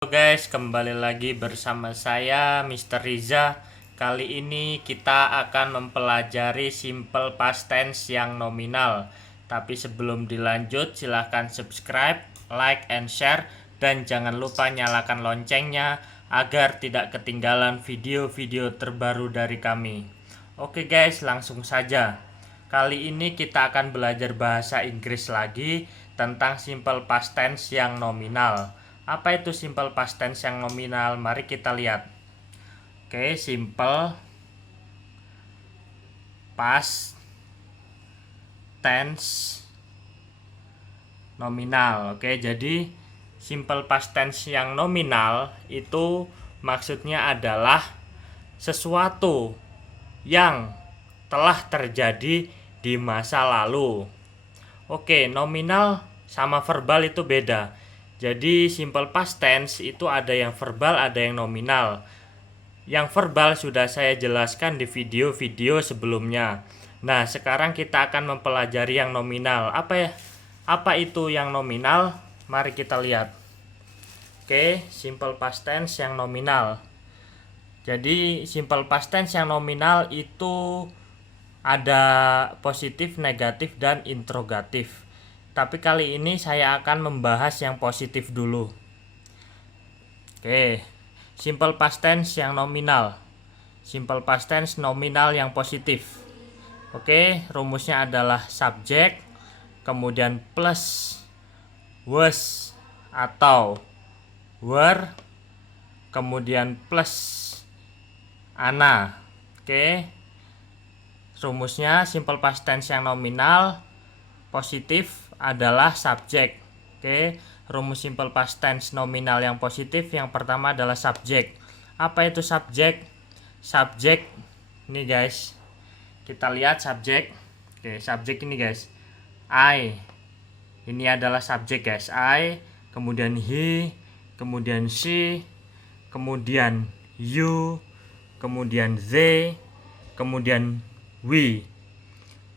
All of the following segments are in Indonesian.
Halo guys, kembali lagi bersama saya Mr. Riza. Kali ini kita akan mempelajari simple past tense yang nominal. Tapi sebelum dilanjut, silahkan subscribe, like, and share. Dan jangan lupa nyalakan loncengnya agar tidak ketinggalan video-video terbaru dari kami. Oke guys, langsung saja. Kali ini kita akan belajar bahasa Inggris lagi tentang simple past tense yang nominal. Apa itu simple past tense yang nominal? Mari kita lihat. Oke, simple past tense nominal. Oke, jadi simple past tense yang nominal itu maksudnya adalah sesuatu yang telah terjadi di masa lalu. Oke, nominal sama verbal itu beda. Jadi simple past tense itu ada yang verbal, ada yang nominal. Yang verbal sudah saya jelaskan di video-video sebelumnya. Nah, sekarang kita akan mempelajari yang nominal. Apa itu yang nominal? Mari kita lihat. Oke, simple past tense yang nominal. Jadi simple past tense yang nominal itu ada positif, negatif, dan interrogatif. Tapi kali ini saya akan membahas yang positif dulu. Oke, simple past tense yang nominal. Simple past tense nominal yang positif. Oke, rumusnya adalah subject, kemudian plus was atau were, kemudian plus ana. Oke, rumusnya simple past tense yang nominal positif adalah subjek. Oke, rumus simple past tense nominal yang positif yang pertama adalah subjek. Apa itu subjek? Subjek ini guys. Kita lihat subjek. Oke, subjek ini guys. I. Ini adalah subjek guys. I, kemudian he, kemudian she, kemudian you, kemudian they, kemudian we.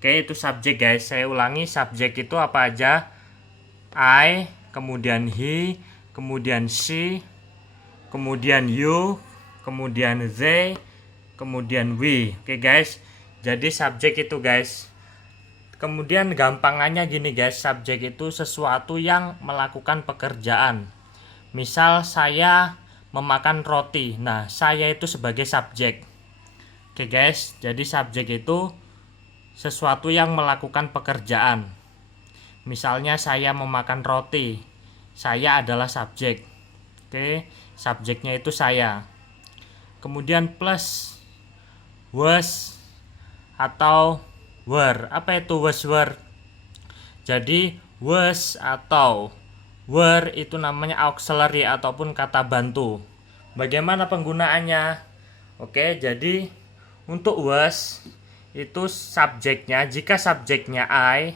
Oke, itu subjek guys. Saya ulangi, subjek itu apa aja? I, kemudian he, kemudian she, kemudian you, kemudian they, kemudian we. Oke guys. Jadi subjek itu guys. Kemudian gampangannya gini guys, subjek itu sesuatu yang melakukan pekerjaan. Misal saya memakan roti. Nah, saya itu sebagai subjek. Oke guys, jadi subjek itu sesuatu yang melakukan pekerjaan. Misalnya saya memakan roti, saya adalah subjek. Oke, subjeknya itu saya. Kemudian plus was atau were. Apa itu was were? Jadi was atau were itu namanya auxiliary ataupun kata bantu. Bagaimana penggunaannya? Oke, jadi untuk was itu subjeknya, jika subjeknya I,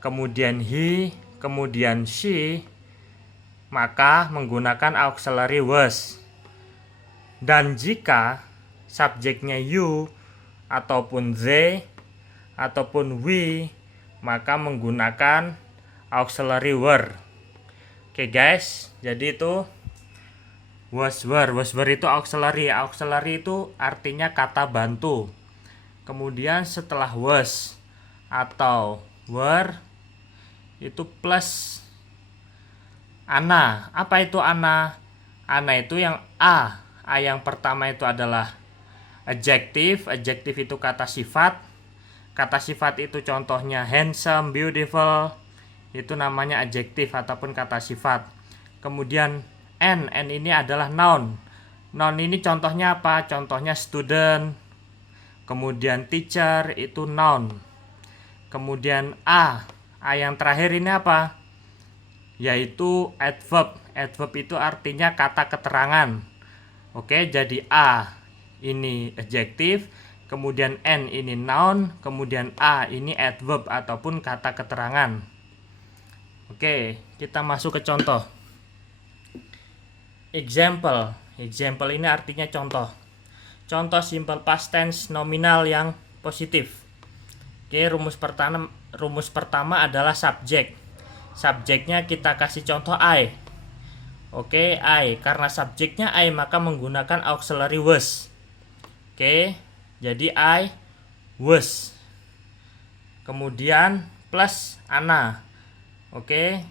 kemudian he, kemudian she, maka menggunakan auxiliary was. Dan jika subjeknya you, ataupun they, ataupun we, maka menggunakan auxiliary were. Oke guys, jadi itu was were. Was were itu auxiliary. Auxiliary itu artinya kata bantu. Kemudian setelah was atau were itu plus ana. Apa itu ana? Ana itu yang A. A yang pertama itu adalah adjective. Adjective itu kata sifat. Kata sifat itu contohnya handsome, beautiful. Itu namanya adjective ataupun kata sifat. Kemudian N. N ini adalah noun. Noun ini contohnya apa? Contohnya student. Kemudian teacher itu noun. Kemudian A. A yang terakhir ini apa? Yaitu adverb. Adverb itu artinya kata keterangan. Oke, jadi A ini adjective, kemudian N ini noun, kemudian A ini adverb ataupun kata keterangan. Oke, kita masuk ke contoh. Example. Example ini artinya contoh. Contoh simple past tense nominal yang positif. Oke, rumus pertama adalah subjek. Subjeknya kita kasih contoh I. Oke, I. Karena subjeknya I maka menggunakan auxiliary was. Oke, jadi I was. Kemudian plus Ana. Oke,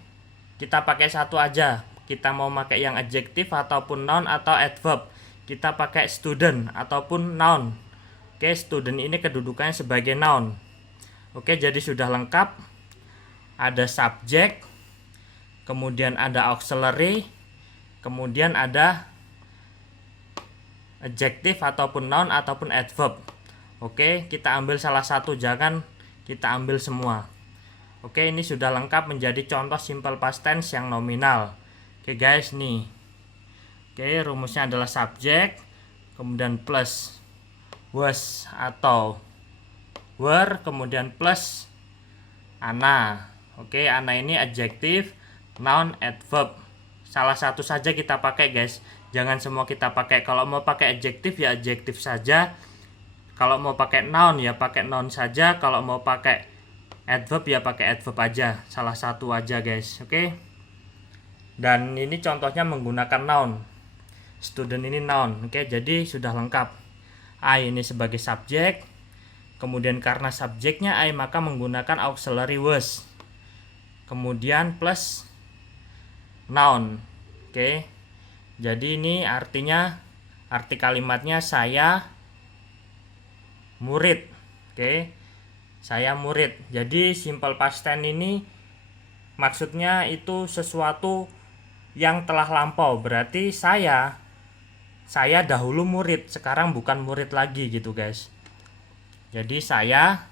kita pakai satu aja. Kita mau pakai yang adjektif ataupun noun atau adverb. Kita pakai student ataupun noun. Oke, student ini kedudukannya sebagai noun. Oke, jadi sudah lengkap. Ada subjek, kemudian ada auxiliary, kemudian ada adjektif ataupun noun ataupun adverb. Oke, kita ambil salah satu, jangan kita ambil semua. Oke, ini sudah lengkap menjadi contoh simple past tense yang nominal. Oke guys, nih. Oke, rumusnya adalah subjek, kemudian plus was atau were, kemudian plus Ana. Oke, Ana ini adjektif, noun, adverb. Salah satu saja kita pakai guys. Jangan semua kita pakai. Kalau mau pakai adjektif ya adjektif saja. Kalau mau pakai noun ya pakai noun saja. Kalau mau pakai adverb ya pakai adverb aja. Salah satu aja guys. Oke. Dan ini contohnya menggunakan noun. Student ini noun. Oke, jadi sudah lengkap. I ini sebagai subjek. Kemudian karena subjeknya I maka menggunakan auxiliary was. Kemudian plus noun. Oke. Jadi ini artinya, arti kalimatnya saya murid. Oke. Saya murid. Jadi simple past tense ini maksudnya itu sesuatu yang telah lampau. Berarti saya dahulu murid, sekarang bukan murid lagi gitu guys. Jadi saya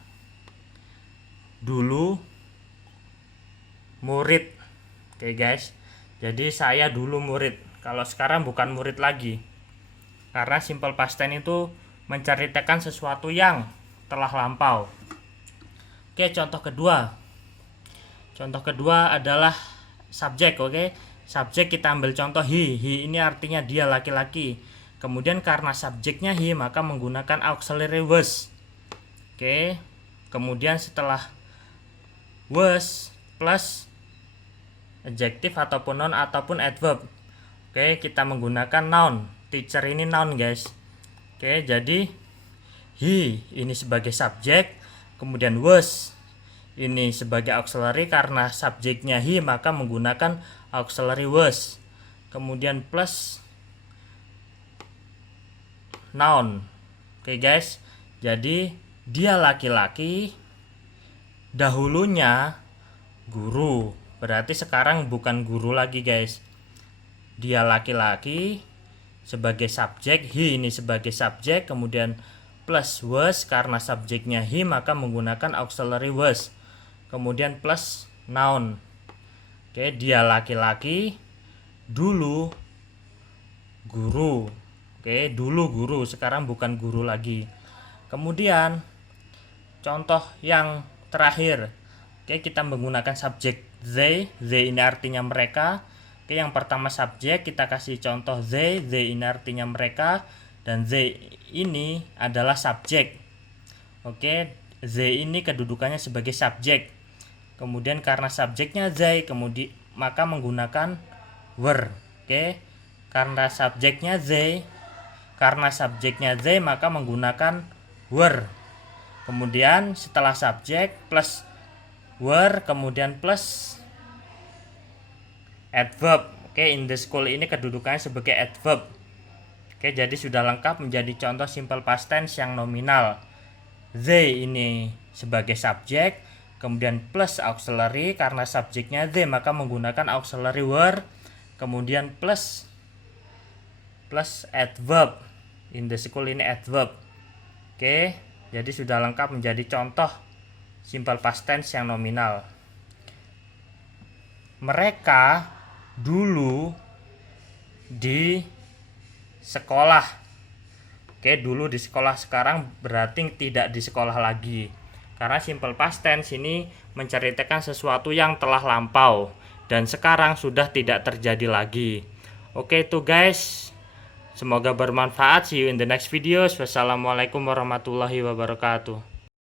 dulu murid. Oke guys. Jadi saya dulu murid. Kalau sekarang bukan murid lagi. Karena simple past tense itu menceritakan sesuatu yang telah lampau. Oke, contoh kedua. Contoh kedua adalah subjek, oke. Subjek kita ambil contoh he. He ini artinya dia, laki-laki. Kemudian karena subjeknya he maka menggunakan auxiliary was. Oke. Kemudian setelah was plus adjektif ataupun noun ataupun adverb. Oke, kita menggunakan noun. Teacher ini noun guys. Oke, jadi he ini sebagai subjek, kemudian was ini sebagai auxiliary. Karena subjeknya he maka menggunakan auxiliary was. Kemudian plus noun. Oke guys, jadi dia laki-laki, dahulunya guru. Berarti sekarang bukan guru lagi guys. Dia laki-laki sebagai subjek, he ini sebagai subjek, kemudian plus was karena subjeknya he maka menggunakan auxiliary was. Kemudian plus noun. Oke, dia laki-laki, dulu guru. Oke, dulu guru, sekarang bukan guru lagi. Kemudian contoh yang terakhir. Oke, kita menggunakan subjek they. They ini artinya mereka. Oke, yang pertama subjek, kita kasih contoh they. They ini artinya mereka. Dan they ini adalah subjek. Oke, they ini kedudukannya sebagai subjek. Kemudian karena subjeknya they, kemudian maka menggunakan were. Oke, karena subjeknya they maka menggunakan were. Kemudian setelah subjek plus were, kemudian plus adverb. Oke, in the school ini kedudukannya sebagai adverb. Oke, jadi sudah lengkap menjadi contoh simple past tense yang nominal. They ini sebagai subjek, kemudian plus auxiliary. Karena subjeknya they maka menggunakan auxiliary were. Kemudian plus adverb. In the school ini adverb. Oke, jadi sudah lengkap menjadi contoh simple past tense yang nominal. Mereka dulu di sekolah. Oke, dulu di sekolah, sekarang berarti tidak di sekolah lagi. Karena simple past tense ini menceritakan sesuatu yang telah lampau dan sekarang sudah tidak terjadi lagi. Oke itu guys. Semoga bermanfaat. See you in the next videos. Wassalamualaikum warahmatullahi wabarakatuh.